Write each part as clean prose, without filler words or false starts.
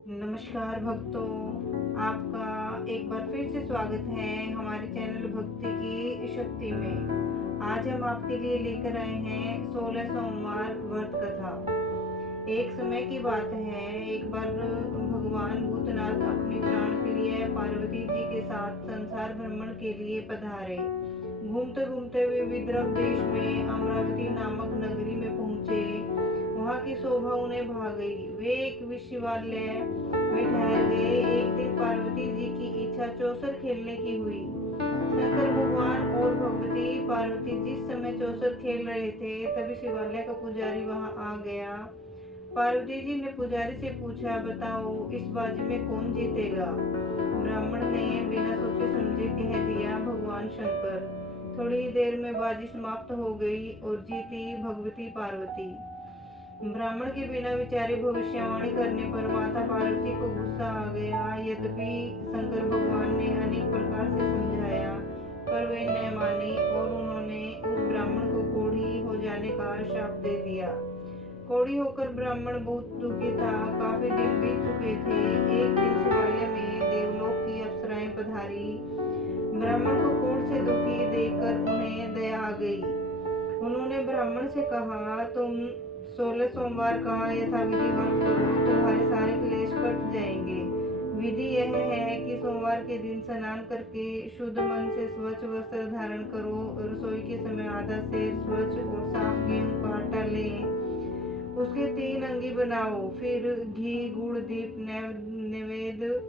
नमस्कार भक्तों, आपका एक बार फिर से स्वागत है हमारे चैनल भक्ति की शक्ति में। आज हम आपके लिए लेकर आए हैं 16 सोमवार व्रत कथा। एक समय की बात है, एक बार भगवान भूतनाथ अपनी प्राण प्रिय पार्वती जी के साथ संसार भ्रमण के लिए पधारे। घूमते घूमते वे विदर्भ देश में अमरावती नामक नगरी में पहुंचे। वहाँ की शोभा उन्हें भा गई। वे एक विश्वविद्यालय में ठहर गए। एक दिन पार्वती जी की इच्छा चौसर खेलने की हुई। शंकर भगवान और भगवती पार्वती जिस समय चौसर खेल रहे थे, तभी शिवालय का पुजारी वहां आ गया। पार्वती जी ने पुजारी से पूछा, बताओ इस बाजी में कौन जीतेगा? ब्राह्मण ने बिना सोचे समझे कह दिया, भगवान शंकर। थोड़ी ही देर में बाजी समाप्त हो गई और जीती भगवती पार्वती। ब्राह्मण के बिना विचारे भविष्यवाणी करने पर माता पार्वती को गुस्सा आ गया। यद्यपि शंकर भगवान ने अनेक प्रकार से समझाया, पर वे न मानी और उन्होंने उस ब्राह्मण को कोढ़ी हो जाने का शाप दे दिया। कोढ़ी होकर ब्राह्मण बहुत दुखी था। काफी दिन बीत चुके थे। एक दिन शिवालय में देवलोक की अप्सराएं पधारी। ब्राह्मण को कोढ़ से दुखी देखकर उन्हें दया आ गई। उन्होंने ब्राह्मण से कहा, तुम 16 सोमवार का यथाविधि व्रत करो, तुम्हारे सारे क्लेश कट जाएंगे। विधि यह है कि सोमवार के दिन स्नान करके शुद्ध मन से स्वच्छ वस्त्र धारण करो। रसोई के समय आधा सेर स्वच्छ और साफ गेहूं का आटा लें, उसके 3 अंगी बनाओ। फिर घी, गुड़, दीप, नैवेद्य,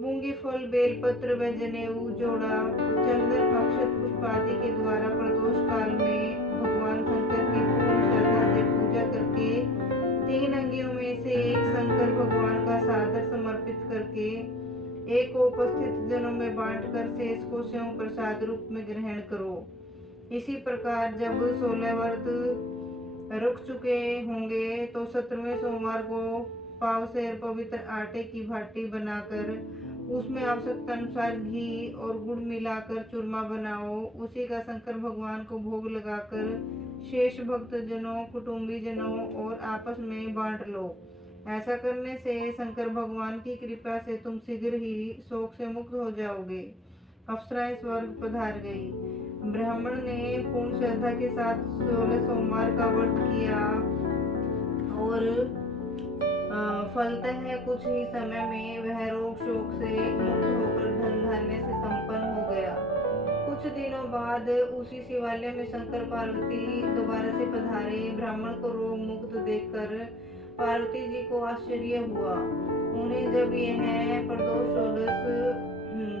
मूंगी फल, बेलपत्र व जनेऊ जोड़ा, चंदन, अक्षत, पुष्प आदि के द्वारा प्रदोष काल में भगवान शंकर की पूर्ण श्रद्धा से पूजा करके 3 अंगियों में से एक शंकर भगवान का सादर समर्पित करके एक को उपस्थित जनों में बांटकर शेष को स्वयं प्रसाद रूप में ग्रहण करो। इसी प्रकार जब 16 व्रत रुक चुके होंगे तो 17वें सोमवार को पाव सेर पवित्र आटे की भाटी बनाकर उसमें आवश्यकता अनुसार घी और गुड़ मिलाकर चूरमा बनाओ। उसी का शंकर भगवान को भोग लगाकर शेष भक्त जनों, कुटुंबी जनों और आपस में बांट लो। ऐसा करने से शंकर भगवान की कृपा से तुम शीघ्र ही शोक से मुक्त हो जाओगे। अप्सराएं स्वर्ग पधार गई। ब्राह्मण ने पूर्ण श्रद्धा के साथ 16 सोमवार का व्रत किया और फलतः कुछ ही समय में वह रोग शोक से मुक्त होकर धन धान्य से संपन्न हो गया। कुछ दिनों बाद उसी शिवालय में शंकर पार्वती दोबारा से पधारे। ब्राह्मण को रोग मुक्त देखकर पार्वती जी को आश्चर्य हुआ। उन्हें जब यह प्रदोष 16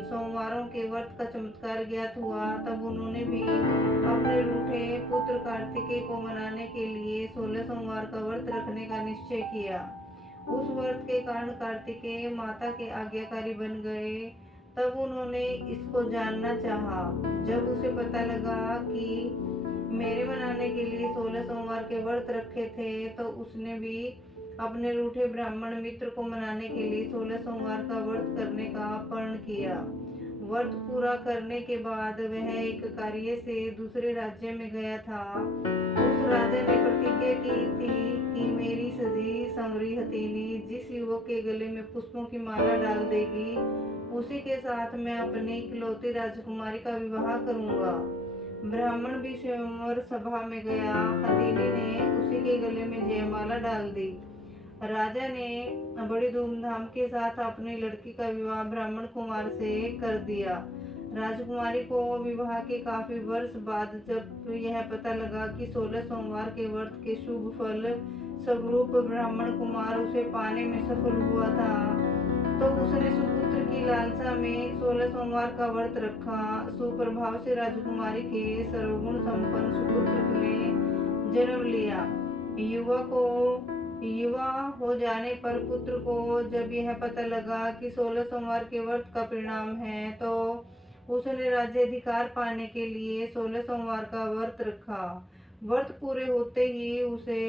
सोमवारों के व्रत का चमत्कार ज्ञात हुआ, तब उन्होंने भी अपने रूठे पुत्र कार्तिकेय को मनाने के लिए 16 सोमवार का व्रत रखने का निश्चय किया। उस व्रत के कारण कार्तिकेय माता के आज्ञाकारी बन गए। तब उन्होंने इसको जानना चाहा। जब उसे पता लगा कि मेरे मनाने के लिए 16 सोमवार के व्रत रखे थे, तो उसने भी अपने रूठे ब्राह्मण मित्र को मनाने के लिए 16 सोमवार का व्रत करने का प्रण किया। व्रत पूरा करने के बाद वह एक कार्य से दूसरे राज्य में गया था। उस राजा ने प्रतिज्ञा की थी कि मेरी सजी संवरी हथेली जिस युवक के गले में पुष्पों की माला डाल देगी, उसी के साथ मैं अपनी इकलौती राजकुमारी का विवाह करूंगा। ब्राह्मण भी स्वयंवर सभा में गया। हथेली ने उसी के गले में जयमाला डाल दी। राजा ने बड़ी धूमधाम के साथ अपनी लड़की का विवाह ब्राह्मण कुमार से कर दिया। राजकुमारी को विवाह के काफी वर्ष बाद जब यह पता लगा कि 16 सोमवार के व्रत के शुभ फल स्वरूप ब्राह्मण कुमार उसे पाने में सफल हुआ था, तो उसने सुपुत्र की लालसा में 16 सोमवार का व्रत रखा। सुप्रभाव से राजकुमारी के सर्वगुण संपन्न सुपुत्र ने जन्म लिया। युवा हो जाने पर पुत्र को जब यह पता लगा कि 16 सोमवार के व्रत का परिणाम है, तो उसने राज्याधिकार पाने के लिए 16 सोमवार का व्रत रखा। व्रत पूरे होते ही उसे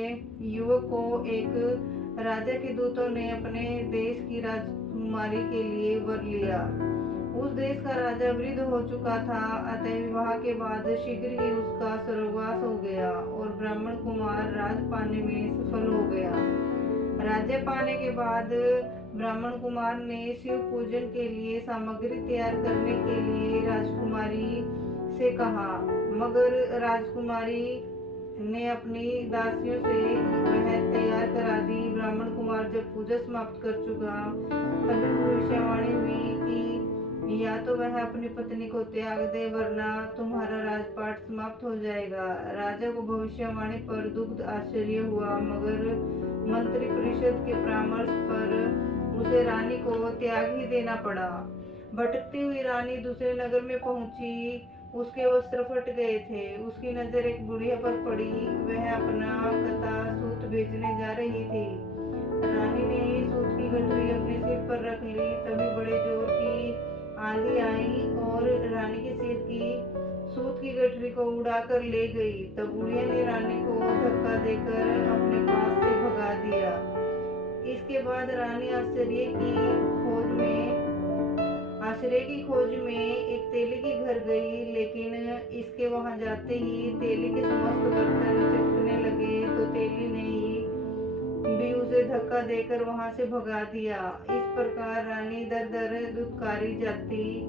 युवक को एक राजा के दूतों ने अपने देश की राजकुमारी के लिए वर लिया। उस देश का राजा वृद्ध हो चुका था, अतः विवाह के बाद शीघ्र ही उसका स्वर्गवास हो गया और ब्राह्मण कुमार राज पाने में सफल हो गया। राज्य पाने के बाद ब्राह्मण कुमार ने शिव पूजन के लिए सामग्री तैयार करने के लिए राजकुमारी से कहा, मगर राजकुमारी ने अपनी दासियों से वह तैयार करा दी। ब्राह्मण कुमार जब पूजा समाप्त कर चुका तभी भविष्यवाणी हुई कि या तो वह अपनी पत्नी को त्याग दे वरना तुम्हारा राजपाट समाप्त हो जाएगा। राजा को भविष्यवाणी पर दुग्ध आश्चर्य हुआ, मगर मंत्री परिषद के परामर्श पर उसे रानी को त्याग ही देना पड़ा। भटकती हुई रानी दूसरे नगर में पहुंची। उसके वस्त्र फट गए थे। उसकी नजर एक बुढ़िया पर पड़ी। वह अपना कथा सूत बेचने जा रही थी। रानी ने सूत की गठरी अपने सिर पर रख ली। तभी बड़े जोर की आंधी आई और रानी के सिर की सूत की गठरी को उड़ाकर ले गई। तब बुढ़िया ने रानी को धक्का देकर अपने पास से भगा दिया। इसके बाद रानी आश्रय की खोज में एक तेली के घर गई, लेकिन इसके वहां जाते ही तेली के समस्त बर्तन चटकने लगे तो तेली ने भी उसे धक्का देकर वहां से भगा दिया। इस प्रकार रानी दर दर दुत्कारी जाती।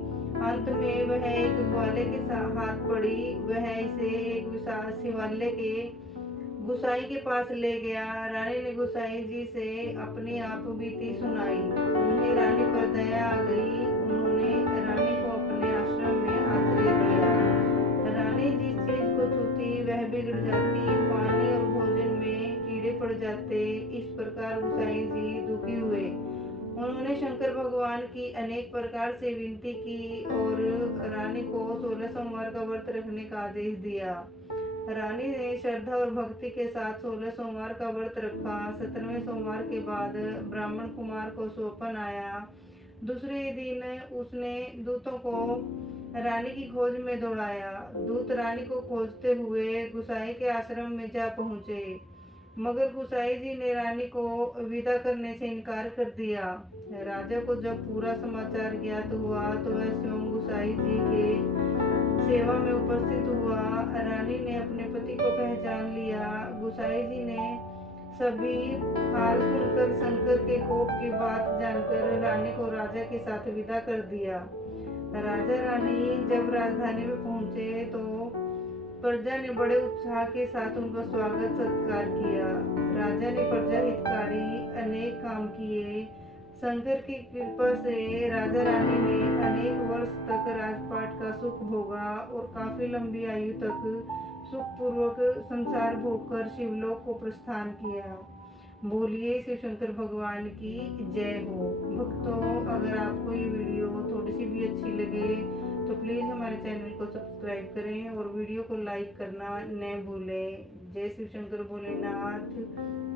अंत में वह एक ग्वाले के हाथ पड़ी। वह इसे एक शिवालय के गुसाई के पास ले गया। रानी ने गुसाई जी से अपनी आप बीती सुनाई। उन्हें रानी पर दया आ गई। उन्होंने रानी को अपने आश्रम में आश्रय दिया। रानी जिस चीज को छूती वह बिगड़ जाती। पानी और भोजन में कीड़े पड़ जाते। इस प्रकार गुसाई जी दुखी हुए। उन्होंने शंकर भगवान की अनेक प्रकार से विनती की और रानी को 16 सोमवार का व्रत रखने का आदेश दिया। रानी ने श्रद्धा और भक्ति के साथ 16 सोमवार का व्रत रखा। 17वें सोमवार के बाद ब्राह्मण कुमार को सौंपन आया। दूसरे दिन उसने दूतों को रानी की खोज में दौड़ाया। दूत रानी को खोजते हुए गुसाई के आश्रम में जा पहुंचे, मगर गुसाई जी ने रानी को विदा करने से इनकार कर दिया। राजा को जब पूरा समाचार ज्ञात हुआ तो वह स्वयं गुसाई जी के सेवा में उपस्थित हुआ। रानी ने अपने पति को पहचान लिया। गुसाई जी ने सभी हाल सुनकर शंकर के कोप की बात जानकर रानी को राजा के साथ विदा कर दिया। राजा रानी जब राजधानी में पहुंचे तो प्रजा ने बड़े उत्साह के साथ उनका स्वागत सत्कार किया। राजा ने प्रजा हितकारी अनेक काम किए। शंकर की कृपा से राजा रानी ने अनेक वर्ष तक राजपाट का सुख भोगा और काफी लंबी आयु तक सुखपूर्वक संसार भोगकर शिवलोक को प्रस्थान किया। बोलिए शिव शंकर भगवान की जय हो। भक्तों, अगर आपको ये वीडियो थोड़ी सी भी अच्छी लगे तो प्लीज़ हमारे चैनल को सब्सक्राइब करें और वीडियो को लाइक करना न भूलें। जय शिव शंकर भोलेनाथ।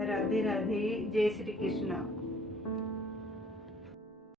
राधे राधे। जय श्री कृष्णा।